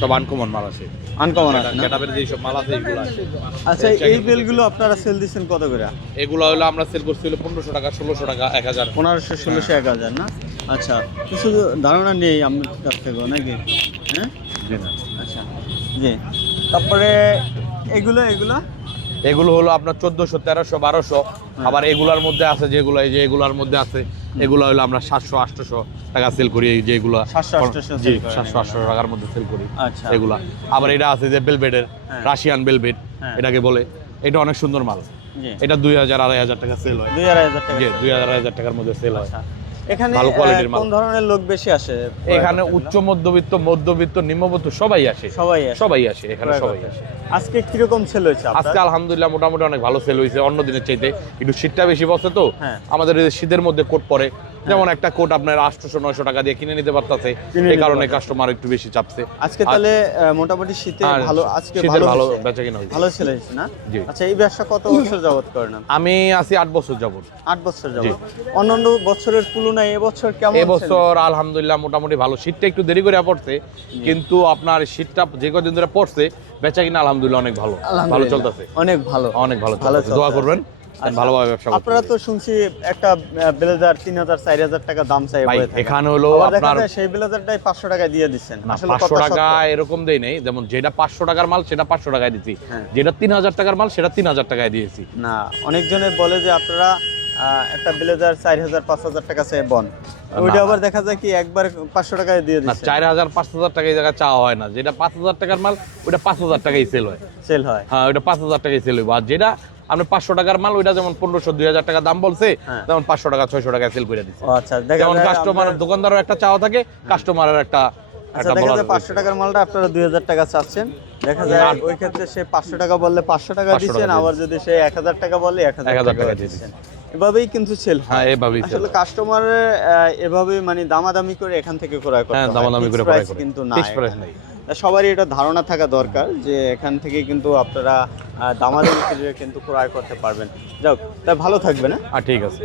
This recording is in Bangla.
সব আনকমন মাল আছে। আনকমন আছে? ক্যাটাবের যে সব মাল আছে এগুলো আছে। আচ্ছা এই এই বেলগুলো আপনারা সেল দিচ্ছেন কত করে? এগুলো হলো আমরা সেল করছি হলো পনেরোশো টাকা ষোলোশো টাকা এক হাজার। পনেরোশো ষোলোশো এক হাজার না? আচ্ছা কিছু ধারণা নেই আমার কাছ থেকে নাকি হ্যাঁ? আচ্ছা জি। তারপরে এগুলো এগুলো? এগুলো হলো আপনার চোদ্দশো তেরোশো বারোশো। আবার এগুলার মধ্যে আছে যেগুলো এই যে এগুলার মধ্যে আছে এগুলো হলো আমরা সাতশো আটশোশো টাকা সেল করি এই যেগুলো 700, 800 জি sell করেন সাতশো আটশো টাকার মধ্যে সেল করি আচ্ছা। এগুলা। আবার এটা আছে যে বেলবেটের এর রাশিয়ান বেলবেট। এটাকে বলে। এটা অনেক সুন্দর মাল। এটা দুই হাজার আড়াই হাজার টাকা সেল হয়। দুই হাজার আড়াই হাজার টাকার মধ্যে সেল হয়। আচ্ছা। এখানে কোন ধরনের লোক বেশি আসে? এখানে উচ্চ মধ্যবিত্ত মধ্যবিত্ত নিম্নবিত্ত সবাই আসে। সবাই আসে। সবাই আসে এখানে সবাই আসে। আজকে কীরকম সেল হয়েছে আজকে আলহামদুলিল্লাহ মোটামুটি অনেক ভালো সেল হয়েছে। অন্য দিনের চাইতে একটু শীতটা বেশি বসে তো। হ্যাঁ। আমাদের শীতের মধ্যে কোট পরে। যেমন একটা কোট আপনার আটশোশো নয়শো টাকা দিয়ে কিনে নিতে পারতেছে এই কারণে কাস্টমার একটু বেশি চাপছে। আজকে তাহলে মোটামুটি শীতে ভালো আজকে ভালো ভালো। বেচা কিনা ভালো হয়েছে না। আচ্ছা এই ব্যবসা কত বছর যাবত করেন আমি আছি আট বছর যাবত আট বছর যাবত অন্যান্য বছরের তুলনায় এবছর কেমন এবছর আলহামদুলিল্লাহ মোটামুটি ভালো। শীতটা একটু দেরি করে পড়ছে কিন্তু আপনার শীতটা যে কদিন ধরে পড়ছে বেচা কিনা আলহামদুলিল্লাহ অনেক ভালো। ভালো চলতেছে। অনেক ভালো। অনেক ভালো ভালো দোয়া করবেন। ভালোভাবে ব্যবসা আপনারা তো শুনছি একটা ব্লেজার তিন হাজার চার হাজার টাকা দাম চাই এখানে হলো আপনার সেই ব্লেজারটাই পাঁচশো টাকা দিয়ে দিচ্ছেন। পাঁচশো টাকা এরকম দেই নেই। যেমন যেটা পাঁচশো টাকার মাল সেটা পাঁচশো টাকায় দিচ্ছি হ্যাঁ। যেটা তিন হাজার টাকার মাল সেটা তিন হাজার টাকায় দিয়েছি। না অনেকজনে বলে যে আপনারা একটা ব্লেজার চার হাজার পাঁচ হাজার টাকা চাই বন। ওইটা আবার দেখা যায় কি একবার পাঁচশো টাকায় দিয়ে দিচ্ছে চার হাজার পাঁচ হাজার টাকা এই জায়গায় চাওয়া হয় না। যেটা পাঁচ হাজার টাকার মাল ওটা পাঁচ হাজার টাকাই সেল হয়। সেল হয়। হ্যাঁ ওটা পাঁচ হাজার টাকাই সেল হইব। আর যেটা আপনি পাঁচশো টাকার মাল ওইটা যেমন পনেরোশো দুই হাজার টাকা দাম বলছে হ্যাঁ। যেমন পাঁচশো টাকা ছয়শো টাকায় সেল করে দিচ্ছে। আচ্ছা যেমন কাস্টমার দোকানদারের একটা চাওয়া থাকে কাস্টমারের একটা আচ্ছা একটা দেখা বলার যায় পাঁচশো টাকার মালটা আপনারা দুই হাজার টাকা চাচ্ছেন। দেখা যায় ওই ক্ষেত্রে সে পাঁচশো টাকা বললে পাঁচশো টাকা দিচ্ছেন আবার যদি সে এক হাজার টাকা বলে এক হাজার টাকা টাকা দিচ্ছেন। এভাবেই কিন্তু সেল হয়। হ্যাঁ এভাবেই sell আসলে হয়। কাস্টমার এভাবে মানে দামাদামি করে এখান থেকে ক্রয় হ্যাঁ দামাদামি করে ক্রয় করে। কিন্তু না সবারই এটা ধারণা থাকা দরকার যে এখান থেকে কিন্তু আপনারা দামাদামি কিন্তু ক্রয় করতে পারবেন। যাক তাই ভালো থাকবে না আর ঠিক আছে।